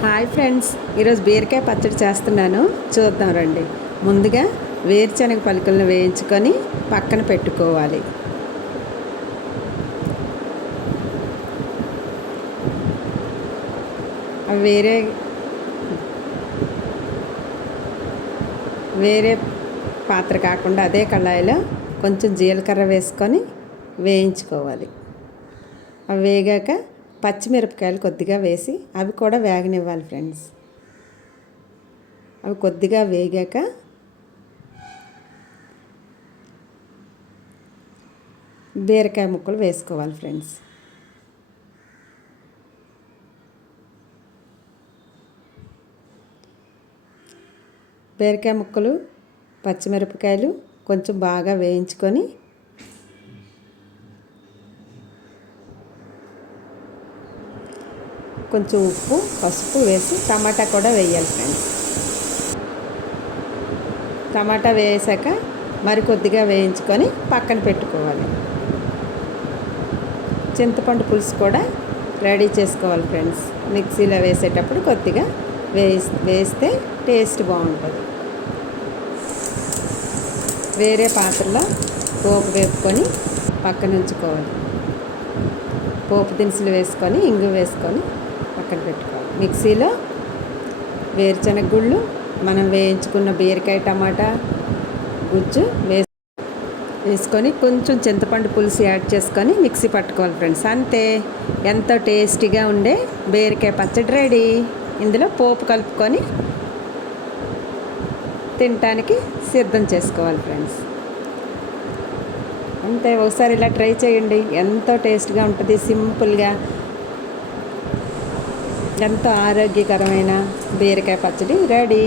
Hi friends, ఈరోజు బీరకాయ పచ్చడి చేస్తున్నాను, చూద్దాం రండి. ముందుగా వేరుశనగ పలుకులను వేయించుకొని పక్కన పెట్టుకోవాలి. అవి వేరే పాత్ర కాకుండా అదే కళాయిలో కొంచెం జీలకర్ర వేసుకొని వేయించుకోవాలి. అవి వేగాక పచ్చిమిరపకాయలు కొద్దిగా వేసి అవి కూడా వేగనివ్వాలి ఫ్రెండ్స్. అవి కొద్దిగా వేగాక బీరకాయ ముక్కలు వేసుకోవాలి ఫ్రెండ్స్. బీరకాయ ముక్కలు పచ్చిమిరపకాయలు కొంచెం బాగా వేయించుకొని కొంచెం ఉప్పు పసుపు వేసి టమాటా కూడా వేయాలి ఫ్రెండ్స్. టమాటా వేసాక మరి కొద్దిగా వేయించుకొని పక్కన పెట్టుకోవాలి. చింతపండు పులుసు కూడా రెడీ చేసుకోవాలి ఫ్రెండ్స్. మిక్సీలో వేసేటప్పుడు కొద్దిగా వేస్తే టేస్ట్ బాగుంటుంది. వేరే పాత్రలో పోపు వేపుకొని పక్కన ఉంచుకోవాలి. పోపు దినుసులు వేసుకొని ఇంగు వేసుకొని పక్కన పెట్టుకోవాలి. మిక్సీలో వేరుశనగ గుళ్ళు, మనం వేయించుకున్న బీరకాయ టమాటా గుజ్జు వేసుకొని కొంచెం చింతపండు పులుసు యాడ్ చేసుకొని మిక్సీ పట్టుకోవాలి ఫ్రెండ్స్. అంతే, ఎంతో టేస్టీగా ఉండే బీరకాయ పచ్చడి రెడీ. ఇందులో పోపు కలుపుకొని తినటానికి సిద్ధం చేసుకోవాలి ఫ్రెండ్స్. అంతే, ఒకసారి ఇలా ట్రై చేయండి. ఎంతో టేస్ట్గా ఉంటుంది. సింపుల్గా ఎంతో ఆరోగ్యకరమైన బీరకాయ పచ్చడి రెడీ.